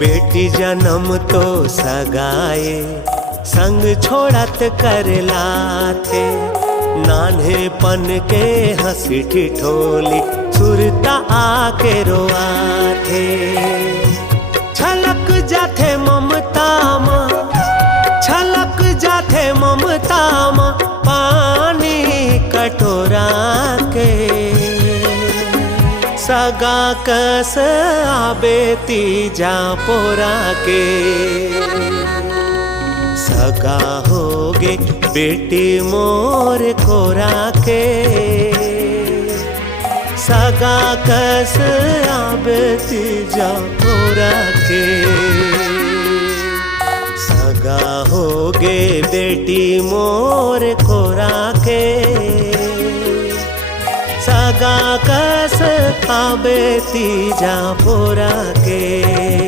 बेटी जन्म तो सगाए संग छोड़त करला थे। नान्हेपन के हंसी ठिठोली सुरता आके रोआ थे। छलक जाथे ममता माँ, छलक जाथे ममता माँ पानी कटोरा के। सगा कस आबे तीजा पोरा के। सगा होगे बेटी मोर कोरा के। सगा कस आबे तीजा पोरा के। सगा होगे बेटी मोर कोरा के। सगा कस आबे तीजा पोरा के।